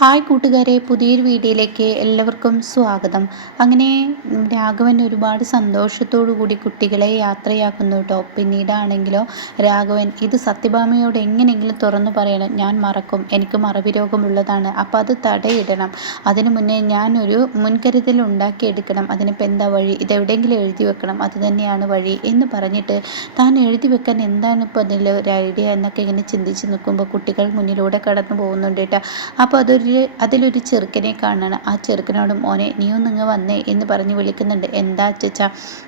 Hi കൂട്ടുകാരെ പുതിയൊരു വീഡിയോയിലേക്ക് എല്ലാവർക്കും സ്വാഗതം. അങ്ങനെ രാഘവൻ ഒരുപാട് സന്തോഷത്തോടു കൂടി കുട്ടികളെ യാത്രയാക്കുന്നു കേട്ടോ പിന്നീടാണെങ്കിലോ രാഘവൻ ഇത് സത്യഭാമയോട് എങ്ങനെയെങ്കിലും തുറന്നു പറയണം. ഞാൻ മറക്കും. എനിക്ക് മറവി രോഗമുള്ളതാണ്. അപ്പോൾ അത് തടയിടണം. അതിനു മുന്നേ ഞാനൊരു മുൻകരുതൽ ഉണ്ടാക്കിയെടുക്കണം. അതിനിപ്പോൾ എന്താ വഴി? ഇതെവിടെയെങ്കിലും എഴുതി വെക്കണം. അത് തന്നെയാണ് വഴി എന്ന് പറഞ്ഞിട്ട് താൻ എഴുതി വെക്കാൻ എന്താണ് ഇപ്പോൾ അതിൽ ഒരു ഐഡിയ എന്നൊക്കെ ഇങ്ങനെ ചിന്തിച്ച് നിൽക്കുമ്പോൾ കുട്ടികൾ മുന്നിലൂടെ കടന്നു പോകുന്നുണ്ട് കേട്ടോ അപ്പോൾ അതൊരു അതിലൊരു ചെറുക്കനെ കാണണം. ആ ചെറുക്കനോട് മോനെ നീയൊന്ന് ഇങ്ങ് വന്നേ എന്ന് പറഞ്ഞ് വിളിക്കുന്നുണ്ട്. എന്താ അച്ചച്ച?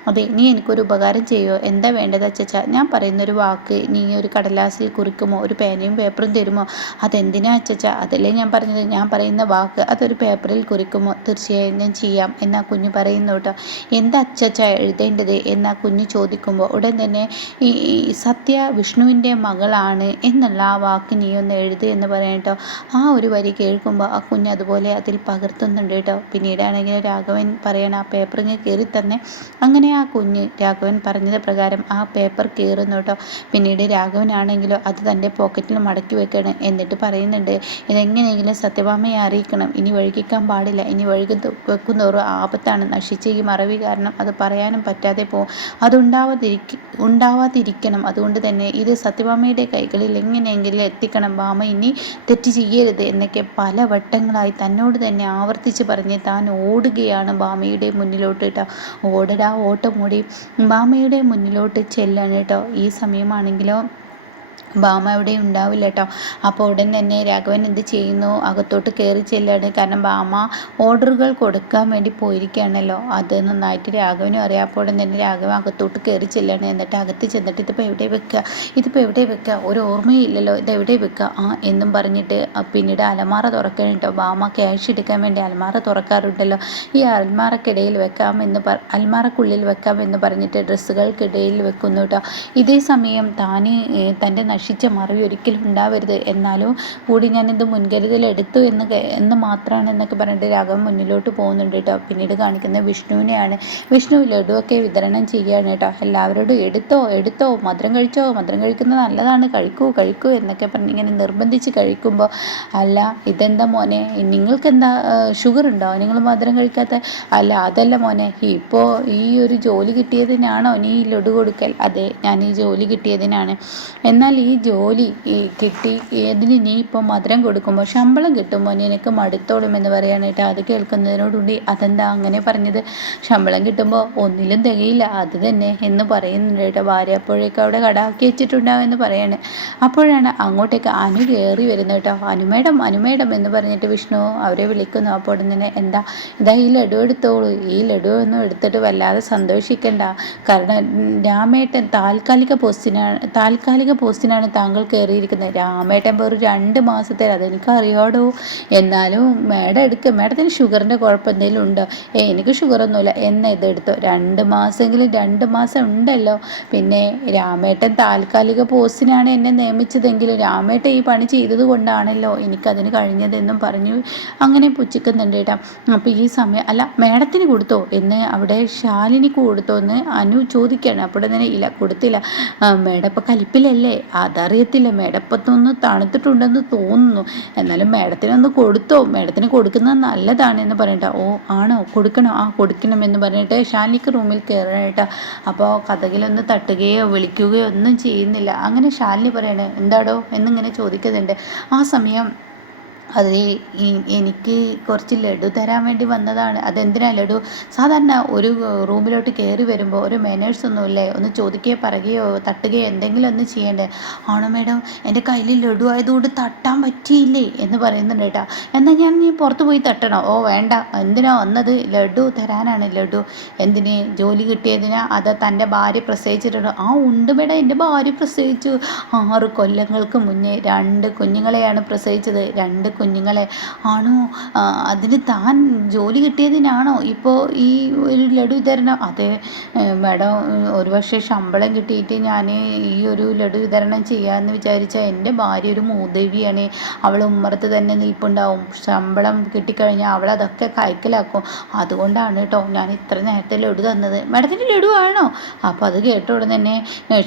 അതെ നീ എനിക്കൊരു ഉപകാരം ചെയ്യുമോ എന്താ വേണ്ടത് അച്ചച്ച? ഞാൻ പറയുന്നൊരു വാക്ക് നീ ഒരു കടലാസിൽ കുറിക്കുമോ? ഒരു പേനയും പേപ്പറും തരുമോ? അതെന്തിനാ അച്ചച്ച? അതല്ലേ ഞാൻ പറഞ്ഞത്. ഞാൻ പറയുന്ന വാക്ക് അതൊരു പേപ്പറിൽ കുറിക്കുമോ? തീർച്ചയായും ഞാൻ ചെയ്യാം എന്നാ കുഞ്ഞ് പറയുന്നു കേട്ടോ. എന്താ അച്ചച്ച എഴുതേണ്ടത്? എന്നാ കുഞ്ഞു ചോദിക്കുമ്പോൾ ഉടൻ തന്നെ ഈ സത്യ വിഷ്ണുവിന്റെ മകളാണ് എന്നുള്ള ആ വാക്ക് നീ ഒന്ന് എഴുതി എന്ന് പറയട്ടോ ആ ഒരു വരി കേൾക്കുമ്പോൾ ആ കുഞ്ഞ് അതുപോലെ അതിൽ പകർത്തുന്നുണ്ട് കേട്ടോ. പിന്നീടാണെങ്കിൽ രാഘവൻ പറയണ ആ പേപ്പർ ഇങ്ങനെ കയറി തന്നെ. അങ്ങനെ ആ കുഞ്ഞ് രാഘവൻ പറഞ്ഞത് പ്രകാരം ആ പേപ്പർ കയറുന്നു കേട്ടോ. പിന്നീട് രാഘവനാണെങ്കിലോ അത് തന്റെ പോക്കറ്റിൽ മടക്കി വെക്കണം എന്നിട്ട് പറയുന്നുണ്ട് ഇതെങ്ങനെയെങ്കിലും സത്യഭാമയെ അറിയിക്കണം. ഇനി വഴുകിക്കാൻ പാടില്ല. ഇനി വഴുകി വെക്കുന്നോറും ആപത്താണ് നശിച്ച ഈ മറവി കാരണം അത് പറയാനും പറ്റാതെ പോകും. അതുണ്ടാവാതിരിക്ക ഉണ്ടാവാതിരിക്കണം. അതുകൊണ്ട് തന്നെ ഇത് സത്യഭാമയുടെ കൈകളിൽ എങ്ങനെയെങ്കിലും എത്തിക്കണം. ഭാമ ഇനി തെറ്റ് ചെയ്യരുത് എന്നൊക്കെ പല വട്ടങ്ങളായി തന്നോട് തന്നെ ആവർത്തിച്ച് പറഞ്ഞ് താൻ ഓടുകയാണ് ബാമയുടെ മുന്നിലോട്ട് കേട്ടോ ഓടടാ ഓട്ടം ഓടി. ബാമയുടെ മുന്നിലോട്ട് ചെല്ലാണ് കേട്ടോ ഈ സമയമാണെങ്കിലോ ബാമ അവിടെ ഉണ്ടാവില്ല കേട്ടോ അപ്പോൾ ഉടൻ തന്നെ രാഘവൻ എന്ത് ചെയ്യുന്നു? അകത്തോട്ട് കയറി ചെല്ലാണ് കാരണം ഭാമ ഓർഡറുകൾ കൊടുക്കാൻ വേണ്ടി പോയിരിക്കുകയാണല്ലോ. അത് നന്നായിട്ട് രാഘവനും അറിയാം. അപ്പോൾ ഉടൻ തന്നെ രാഘവൻ അകത്തോട്ട് കയറി ചെല്ലാണ് എന്നിട്ട് അകത്ത് ചെന്നിട്ട് ഇതിപ്പോൾ എവിടെ വെക്കുക? ഇതിപ്പോൾ എവിടെ വെക്കുക? ഒരു ഓർമ്മയില്ലല്ലോ. ഇത് എവിടെ വെക്കുക? ആ എന്നും പറഞ്ഞിട്ട് പിന്നീട് അലമാറ തുറക്കണം കേട്ടോ ഭാമ ക്യാഷ് എടുക്കാൻ വേണ്ടി അലമാറ തുറക്കാറുണ്ടല്ലോ. ഈ അൽമാറക്കിടയിൽ വെക്കാമെന്ന് പറ അൽമാറക്കുള്ളിൽ വെക്കാമെന്ന് പറഞ്ഞിട്ട് ഡ്രസ്സുകൾക്കിടയിൽ വെക്കുന്നു കേട്ടോ ഇതേ സമയം താൻ തന്റെ നശിച്ച മറവി ഒരിക്കലും ഉണ്ടാവരുത്. എന്നാലും കൂടി ഞാനിത് മുൻകരുതൽ എടുത്തു എന്ന് എന്ന് മാത്രമാണ് എന്നൊക്കെ പറഞ്ഞിട്ട് രാഘവൻ മുന്നിലോട്ട് പോകുന്നുണ്ട് കേട്ടോ. പിന്നീട് കാണിക്കുന്നത് വിഷ്ണുവിനെയാണ്. വിഷ്ണു ലഡുവൊക്കെ വിതരണം ചെയ്യുകയാണ് കേട്ടോ. എല്ലാവരോടും എടുത്തോ എടുത്തോ മധുരം കഴിച്ചോ മധുരം കഴിക്കുന്നത് നല്ലതാണ്. കഴിക്കൂ കഴിക്കൂ എന്നൊക്കെ പറഞ്ഞ് ഇങ്ങനെ നിർബന്ധിച്ച് കഴിക്കുമ്പോൾ അല്ല ഇതെന്താ മോനെ? നിങ്ങൾക്ക് എന്താ ഷുഗർ ഉണ്ടോ? നിങ്ങൾ മധുരം കഴിക്കാത്ത അല്ല അതല്ല മോനെ ഇപ്പോൾ ഈ ഒരു ജോലി കിട്ടിയതിനാണോ നീ ലഡു കൊടുക്കൽ? അതെ ഞാൻ ഈ ജോലി കിട്ടിയതിനാണ്. എന്നാൽ ഈ ജോലി കിട്ടി ഏതിന് നീ ഇപ്പോൾ മധുരം കൊടുക്കുമ്പോൾ ശമ്പളം കിട്ടുമ്പോൾ നിനക്ക് മടുത്തോളും എന്ന് പറയാനായിട്ട് അത് കേൾക്കുന്നതിനോടുകൂടി അതെന്താ അങ്ങനെ പറഞ്ഞത്? ശമ്പളം കിട്ടുമ്പോൾ ഒന്നിലും തികയില്ല അത് തന്നെ എന്ന് പറയുന്നുണ്ട് കേട്ടോ. ഭാര്യ അപ്പോഴേക്കും അവിടെ കടാക്കി വെച്ചിട്ടുണ്ടാവും എന്ന് പറയാണ്. അപ്പോഴാണ് അങ്ങോട്ടേക്ക് അനു കയറി വരുന്നത് കേട്ടോ. അനുമേടം അനുമേടം എന്ന് പറഞ്ഞിട്ട് വിഷ്ണു അവരെ വിളിക്കുന്നു. അപ്പോൾ തന്നെ എന്താ ഇതാ ഈ ലഡു എടുത്തോളൂ. ഈ ലഡു ഒന്നും എടുത്തിട്ട് വല്ലാതെ സന്തോഷിക്കണ്ട. കാരണം രാമേട്ടൻ താൽക്കാലിക പോസ്റ്റിനാണ് താൽക്കാലിക പോസ്റ്റിനാണ് ബസ്സിനാണ് താങ്കൾ കയറിയിരിക്കുന്നത്. രാമേട്ടൻ ഒരു രണ്ട് മാസത്തെ അതെനിക്ക് അറിയാടോ എന്നാലും മേഡം എടുക്കുക മേഡത്തിന് ഷുഗറിന്റെ കുഴപ്പം എന്തെങ്കിലും ഉണ്ടോ? ഏ എനിക്ക് ഷുഗറൊന്നുമില്ല. എന്ന ഇതെടുത്തോ രണ്ട് മാസമെങ്കിലും രണ്ട് മാസം ഉണ്ടല്ലോ. പിന്നെ രാമേട്ടൻ താൽക്കാലിക പോസ്റ്റിനാണ് എന്നെ നിയമിച്ചതെങ്കിലും രാമേട്ടൻ ഈ പണി ചെയ്തത് കൊണ്ടാണല്ലോ എനിക്കതിന് കഴിഞ്ഞതെന്നും പറഞ്ഞു അങ്ങനെ പുച്ഛിക്കുന്നുണ്ട് കേട്ടോ അപ്പോൾ ഈ സമയം അല്ല മേഡത്തിന് കൊടുത്തോ? എന്ന് അവിടെ ശാലിനിക്ക് കൊടുത്തോ എന്ന് അനു ചോദിക്കുകയാണ്. അപ്പോൾ തന്നെ ഇല്ല കൊടുത്തില്ല. മേഡം ഇപ്പോൾ കലിപ്പിലല്ലേ? അതറിയത്തില്ല. മേടപ്പത്തൊന്ന് തണുത്തിട്ടുണ്ടെന്ന് തോന്നുന്നു. എന്നാലും മേഡത്തിനൊന്ന് കൊടുത്തോ? മേഡത്തിന് കൊടുക്കുന്നത് നല്ലതാണ് എന്ന് പറയണ്ട ഓ ആണോ? കൊടുക്കണോ? ആ കൊടുക്കണം എന്ന് പറഞ്ഞിട്ട് ഷാലിക്ക് റൂമിൽ കയറാനായിട്ട് അപ്പോൾ കഥകിലൊന്ന് തട്ടുകയോ വിളിക്കുകയോ ഒന്നും ചെയ്യുന്നില്ല. അങ്ങനെ ഷാലിനി പറയണേ എന്താടോ? എന്നിങ്ങനെ ചോദിക്കുന്നുണ്ട്. ആ സമയം അത് എനിക്ക് കുറച്ച് ലഡു തരാൻ വേണ്ടി വന്നതാണ്. അതെന്തിനാ ലഡു? സാധാരണ ഒരു റൂമിലോട്ട് കയറി വരുമ്പോൾ ഒരു മാനേഴ്സ് ഒന്നുമില്ലേ ഒന്ന് ചോദിക്കുകയോ പറയുകയോ തട്ടുകയോ എന്തെങ്കിലും ഒന്ന് ചെയ്യണ്ടേ? ആണോ മേഡം? എന്റെ കയ്യിൽ ലഡു ആയതുകൊണ്ട് തട്ടാൻ പറ്റിയില്ലേ? എന്ന് പറയുന്നുണ്ട് കേട്ടോ. എന്നാൽ ഞാൻ നീ പുറത്ത് പോയി തട്ടണോ? ഓ വേണ്ട. എന്തിനാ വന്നത്? ലഡു തരാനാണ് ലഡു. എന്തിന്? ജോലി കിട്ടിയതിനാ? അത് തന്റെ ഭാര്യ പ്രസവിച്ചിട്ടുണ്ടോ. ആ ഉണ്ട് മേഡം. എന്റെ ഭാര്യ പ്രസവിച്ചു. ആറ് കൊല്ലങ്ങൾക്ക് മുന്നേ രണ്ട് കുഞ്ഞുങ്ങളെയാണ് പ്രസവിച്ചത്. രണ്ട് കുഞ്ഞുങ്ങളെ. ആണോ? അതിന് താൻ ജോലി കിട്ടിയതിനാണോ? ഇപ്പോൾ ഈ ഒരു ലഡു വിതരണം. അതെ മാഡം ഒരുപക്ഷെ ശമ്പളം കിട്ടിയിട്ട് ഞാൻ ഈ ഒരു ലഡു വിതരണം ചെയ്യാമെന്ന് വിചാരിച്ചാൽ എന്റെ ഭാര്യ ഒരു മൂദേവിയാണ്. അവൾ ഉമ്മറത്ത് തന്നെ നിൽപ്പുണ്ടാവും. ശമ്പളം കിട്ടിക്കഴിഞ്ഞാൽ അവൾ അതൊക്കെ കൈക്കലാക്കും. അതുകൊണ്ടാണ് കേട്ടോ ഞാൻ ഇത്ര നേരത്തെ ലഡു തന്നത്. മാഡത്തിന്റെ ലഡു ആണോ അപ്പോൾ അത് കേട്ട ഉടനെ തന്നെ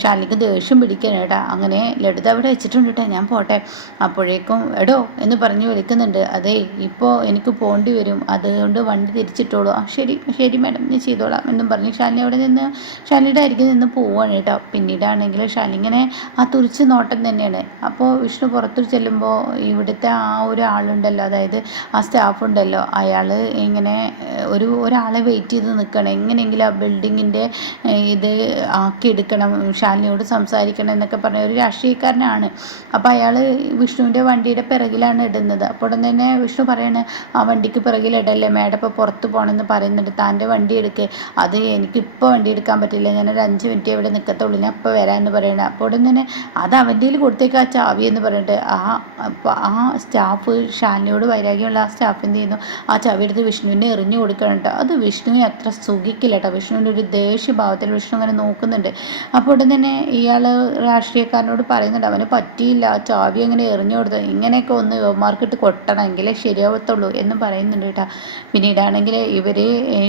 ഷാലിക്ക് ദേഷ്യം പിടിക്കാൻ കേട്ടോ. അങ്ങനെ ലഡു അവിടെ വെച്ചിട്ടുണ്ട് കേട്ടോ. ഞാൻ പോട്ടെ. അപ്പോഴേക്കും എടോ എന്ന് പറഞ്ഞു പറഞ്ഞ് വിളിക്കുന്നുണ്ട് അതെ ഇപ്പോൾ എനിക്ക് പോകേണ്ടി വരും. അതുകൊണ്ട് വണ്ടി തിരിച്ചിട്ടോളൂ. ആ ശരി ശരി മാഡം ഞാൻ ചെയ്തോളാം എന്നും പറഞ്ഞു. ഷാനി അവിടെ നിന്ന് ഷാലിയുടെ അരികിൽ നിന്ന് പോവുകയാണ് കേട്ടോ. പിന്നീടാണെങ്കിൽ ഷാനി ഇങ്ങനെ ആ തുറിച്ച് നോട്ടം തന്നെയാണ്. അപ്പോൾ വിഷ്ണു പുറത്തു ചെല്ലുമ്പോൾ ഇവിടുത്തെ ആ ഒരു ആളുണ്ടല്ലോ അതായത് ആ സ്റ്റാഫ് ഉണ്ടല്ലോ. അയാൾ ഇങ്ങനെ ഒരു ഒരാളെ വെയിറ്റ് ചെയ്ത് നിൽക്കണം എങ്ങനെയെങ്കിലും ആ ബിൽഡിങ്ങിന്റെ ഇത് ആക്കിയെടുക്കണം. ഷാലിനിയോട് സംസാരിക്കണം എന്നൊക്കെ പറഞ്ഞ ഒരു രാഷ്ട്രീയക്കാരനാണ്. അപ്പോൾ അയാൾ വിഷ്ണുവിന്റെ വണ്ടിയുടെ പിറകിലാണ് ഇടുന്നത്. അപ്പോൾ തന്നെ വിഷ്ണു പറയാണ് ആ വണ്ടിക്ക് പിറകിലിടല്ലേ മേഡം ഇപ്പോൾ പുറത്ത് പോകണമെന്ന് പറയുന്നുണ്ട്. താന്റെ വണ്ടി എടുക്കേ. അത് എനിക്കിപ്പോൾ വണ്ടി എടുക്കാൻ പറ്റില്ല. ഞാനൊരു അഞ്ച് മിനിറ്റ് ഇവിടെ നിൽക്കത്തുള്ളൂ ഞാൻ ഇപ്പോൾ വരാമെന്ന് പറയണത് അപ്പോൾ ഉടൻ തന്നെ അത് അവന്റെ കൊടുത്തേക്ക് ആ ചാവി എന്ന് പറഞ്ഞിട്ട് ആ ആ സ്റ്റാഫ് ഷാലിനിയോട് വൈരാഗ്യമുള്ള ആ സ്റ്റാഫ് എന്ത് ചെയ്യുന്നു? ആ ചാവി എടുത്ത് വിഷ്ണുവിനെ എറിഞ്ഞു കൊടുക്കണം അത് വിഷ്ണുവിനെ അത്ര സുഖിക്കില്ല കേട്ടോ. വിഷ്ണുവിന്റെ ഒരു ദേഷ്യഭാവത്തിൽ വിഷ്ണു അങ്ങനെ നോക്കുന്നുണ്ട്. അപ്പോൾ ഉടൻ തന്നെ ഇയാൾ രാഷ്ട്രീയക്കാരനോട് പറയുന്നുണ്ട് അവന് പറ്റിയില്ല. ആ ചാവി അങ്ങനെ എറിഞ്ഞു കൊടുത്ത് ഇങ്ങനെയൊക്കെ ഒന്ന് യുവമാർക്കിട്ട് കൊട്ടണമെങ്കിലേ ശരിയാവത്തുള്ളൂ എന്ന് പറയുന്നുണ്ട് കേട്ടോ. പിന്നീടാണെങ്കിൽ ഇവർ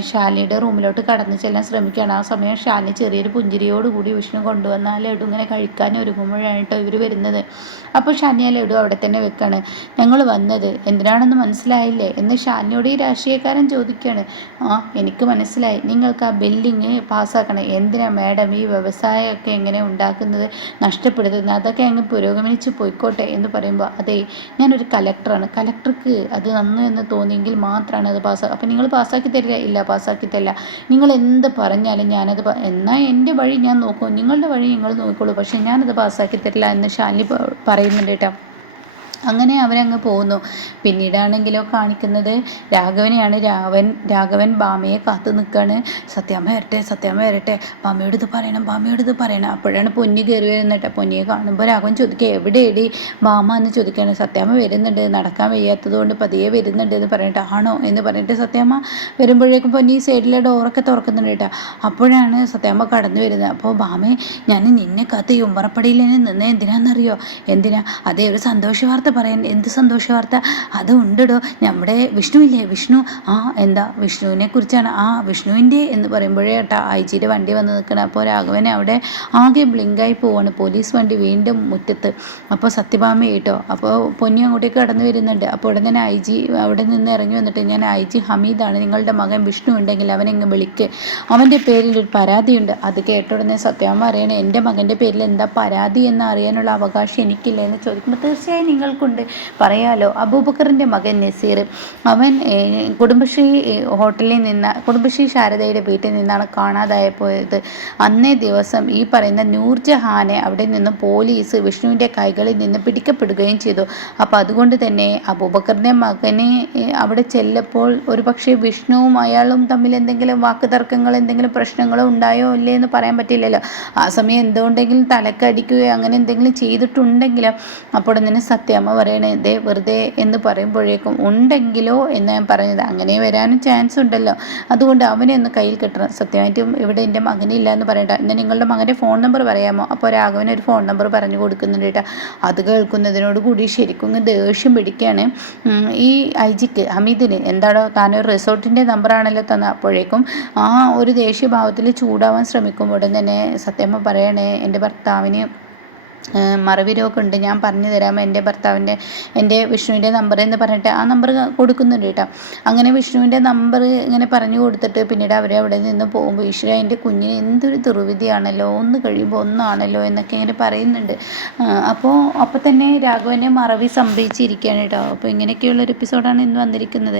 ഷാലിയുടെ റൂമിലോട്ട് കടന്നു ചെല്ലാൻ ശ്രമിക്കുകയാണ്. ആ സമയം ശാലിനി ചെറിയൊരു പുഞ്ചിരിയോടുകൂടി വിഷ്ണു കൊണ്ടുവന്ന ആ ലഡു ഇങ്ങനെ കഴിക്കാൻ ഒരുങ്ങുമ്പോഴാണ് കേട്ടോ ഇവർ വരുന്നത്. അപ്പോൾ ഷാനിയ ലഡു അവിടെ തന്നെ വെക്കാണ്. ഞങ്ങൾ വന്നത് എന്തിനാണെന്ന് മനസ്സിലായില്ലേ? എന്ന് ഷാനിയോട് ഈ രാഷ്ട്രീയക്കാരൻ ചോദിക്കുകയാണ്. ആ എനിക്ക് മനസ്സിലായി. നിങ്ങൾക്ക് ആ ബില്ലിങ് പാസ്സാക്കണം. എന്തിനാ മാഡം ഈ വ്യവസായമൊക്കെ എങ്ങനെ ഉണ്ടാക്കുന്നത്? നഷ്ടപ്പെടുത്തുന്നത് അതൊക്കെ അങ്ങ് പുരോഗമിച്ച് പോയിക്കോട്ടെ എന്ന് പറയുമ്പോൾ അതെ ഞാനൊരു കലക്ടറാണ്. കലക്ടർക്ക് അത് നന്നു എന്ന് തോന്നിയെങ്കിൽ മാത്രമാണ് അത് പാസ്സാക്കുക അപ്പം നിങ്ങൾ പാസ്സാക്കി തരിക. ഇല്ല പാസ്സാക്കി തരില്ല. നിങ്ങൾ എന്ത് പറഞ്ഞാലും ഞാനത് എന്നാൽ എന്റെ വഴി ഞാൻ നോക്കും. നിങ്ങളുടെ വഴി നിങ്ങൾ നോക്കിക്കോളൂ. പക്ഷേ ഞാനത് പാസ്സാക്കി തരില്ല എന്ന് ഷാലി പറയുന്നുണ്ട് കേട്ടോ. അങ്ങനെ അവരങ്ങ് പോകുന്നു പിന്നീടാണെങ്കിലോ കാണിക്കുന്നത് രാഘവനെയാണ്. രാവൻ രാഘവൻ ബാമയെ കാത്തു നിൽക്കുകയാണ് സത്യാമ്മ വരട്ടെ സത്യാമ്മ വരട്ടെ. ബാമയോട് ഇത് പറയണം ബാമയോട് ഇത് പറയണം. അപ്പോഴാണ് പൊന്നി കയറി വരുന്നിട്ട് പൊന്നിയെ കാണുമ്പോൾ രാഘവൻ ചോദിക്കുക എവിടെ എടി ബാമ എന്ന് ചോദിക്കുകയാണ് സത്യാമ്മ വരുന്നുണ്ട്. നടക്കാൻ വയ്യാത്തത് കൊണ്ട് പതിയെ വരുന്നുണ്ട് എന്ന് പറഞ്ഞിട്ട് ആണോ? എന്ന് പറഞ്ഞിട്ട് സത്യാമ്മ വരുമ്പോഴേക്കും പൊന്നി സൈഡിലെ ഡോറൊക്കെ തുറക്കുന്നുണ്ട് കേട്ടോ. അപ്പോഴാണ് സത്യാമ്മ കടന്നു വരുന്നത്. അപ്പോൾ ബാമേ ഞാൻ നിന്നെ കാത്ത് ഈ ഉമ്പറപ്പടിയിൽ നിന്ന് എന്തിനാണെന്നറിയോ എന്തിനാ? അതേ ഒരു സന്തോഷ വാർത്ത പറയാൻ എന്ത് സന്തോഷ വാർത്ത? അത് ഉണ്ടോ നമ്മുടെ വിഷ്ണുവില്ലേ? വിഷ്ണു ആ എന്താ? വിഷ്ണുവിനെ കുറിച്ചാണ്. ആ വിഷ്ണുവിന്റെ എന്ന് പറയുമ്പോഴേ കേട്ടോ ഐജിയുടെ വണ്ടി വന്ന് നിൽക്കണം അപ്പോൾ രാഘവനെ അവിടെ ആകെ ബ്ലിങ്കായി പോവാണ്. പോലീസ് വണ്ടി വീണ്ടും മുറ്റത്ത്. അപ്പോൾ സത്യഭാമ കേട്ടോ അപ്പോൾ പൊന്നി അങ്ങോട്ടേക്ക് കടന്നു വരുന്നുണ്ട്. അപ്പോൾ ഉടനെ തന്നെ ഐ ജി അവിടെ നിന്ന് ഇറങ്ങി വന്നിട്ട് ഞാൻ ഐ ജി ഹമീദാണ് നിങ്ങളുടെ മകൻ വിഷ്ണു ഉണ്ടെങ്കിൽ അവനെങ്ങ് വിളിക്ക്. അവന്റെ പേരിൽ ഒരു പരാതിയുണ്ട്. അത് കേട്ട ഉടനെ സത്യഭാമ പറയണേ എന്റെ മകന്റെ പേരിൽ എന്താ പരാതി എന്ന് അറിയാനുള്ള അവകാശം എനിക്കില്ല എന്ന് ചോദിക്കുമ്പോൾ തീർച്ചയായും നിങ്ങൾ കൊണ്ട് പറയാലോ അബൂബക്കറിന്റെ മകൻ നസീർ. അവൻ കുടുംബശ്രീ ഹോട്ടലിൽ നിന്ന് കുടുംബശ്രീ ശാരദയുടെ വീട്ടിൽ നിന്നാണ് കാണാതായ പോയത്. അന്നേ ദിവസം ഈ പറയുന്ന നൂർജഹാനെ അവിടെ നിന്ന് പോലീസ് വിഷ്ണുവിന്റെ കൈകളിൽ നിന്ന് പിടിക്കപ്പെടുകയും ചെയ്തു. അപ്പോൾ അതുകൊണ്ട് തന്നെ അബൂബക്കറിന്റെ മകനെ അവിടെ ചെല്ലപ്പോൾ ഒരു പക്ഷേ വിഷ്ണുവും അയാളും തമ്മിൽ എന്തെങ്കിലും വാക്കുതർക്കങ്ങൾ എന്തെങ്കിലും പ്രശ്നങ്ങളോ ഉണ്ടായോ ഇല്ലേ എന്ന് പറയാൻ പറ്റില്ലല്ലോ. ആ സമയം എന്തുകൊണ്ടെങ്കിലും തലക്കടിക്കുകയോ അങ്ങനെ എന്തെങ്കിലും ചെയ്തിട്ടുണ്ടെങ്കിലും അപ്പോൾ തന്നെ സത്യം അമ്മ പറയണേ ഇതേ വെറുതെ എന്ന് പറയുമ്പോഴേക്കും ഉണ്ടെങ്കിലോ? എന്ന് ഞാൻ പറഞ്ഞത്. അങ്ങനെ വരാനും ചാൻസ് ഉണ്ടല്ലോ. അതുകൊണ്ട് അവനെ ഒന്ന് കയ്യിൽ കിട്ടണം. സത്യമായിട്ടും ഇവിടെ എന്റെ മകനില്ല എന്ന് പറയണ്ട. എന്നാൽ നിങ്ങളുടെ മകന്റെ ഫോൺ നമ്പർ പറയാമോ? അപ്പോൾ രാഘവൻ ഒരു ഫോൺ നമ്പർ പറഞ്ഞു കൊടുക്കുന്നുണ്ട് കേട്ടോ. അത് കേൾക്കുന്നതിനോട് കൂടി ശരിക്കും ദേഷ്യം പിടിക്കുകയാണ്. ഈ ഐ ജിക്ക് ഹമീദിന് എന്താണോ താനൊരു റിസോർട്ടിന്റെ നമ്പറാണല്ലോ തന്ന. അപ്പോഴേക്കും ആ ഒരു ദേഷ്യഭാവത്തിൽ ചൂടാവാൻ ശ്രമിക്കുമ്പോൾ ഉടൻ തന്നെ സത്യമ്മ പറയണേ എന്റെ ഭർത്താവിന് മറവി രോഗമുണ്ട് ഞാൻ പറഞ്ഞു തരാം. എന്റെ ഭർത്താവിന്റെ എന്റെ വിഷ്ണുവിന്റെ നമ്പർ എന്ന് പറഞ്ഞിട്ട് ആ നമ്പർ കൊടുക്കുന്നുണ്ട് കേട്ടോ. അങ്ങനെ വിഷ്ണുവിന്റെ നമ്പർ ഇങ്ങനെ പറഞ്ഞു കൊടുത്തിട്ട് പിന്നീട് അവർ അവിടെ നിന്ന് പോകുമ്പോൾ ഈശ്വര എന്റെ കുഞ്ഞിന് എന്തൊരു ദുർവിധിയാണല്ലോ. ഒന്ന് കഴിയുമ്പോൾ ഒന്നാണല്ലോ എന്നൊക്കെ ഇങ്ങനെ പറയുന്നുണ്ട്. അപ്പോൾ അപ്പോൾ തന്നെ രാഘവനെ മറവി സംഭവിച്ചിരിക്കുകയാണ് കേട്ടോ. അപ്പോൾ ഇങ്ങനെയൊക്കെയുള്ളൊരു എപ്പിസോഡാണ് ഇന്ന് വന്നിരിക്കുന്നത്.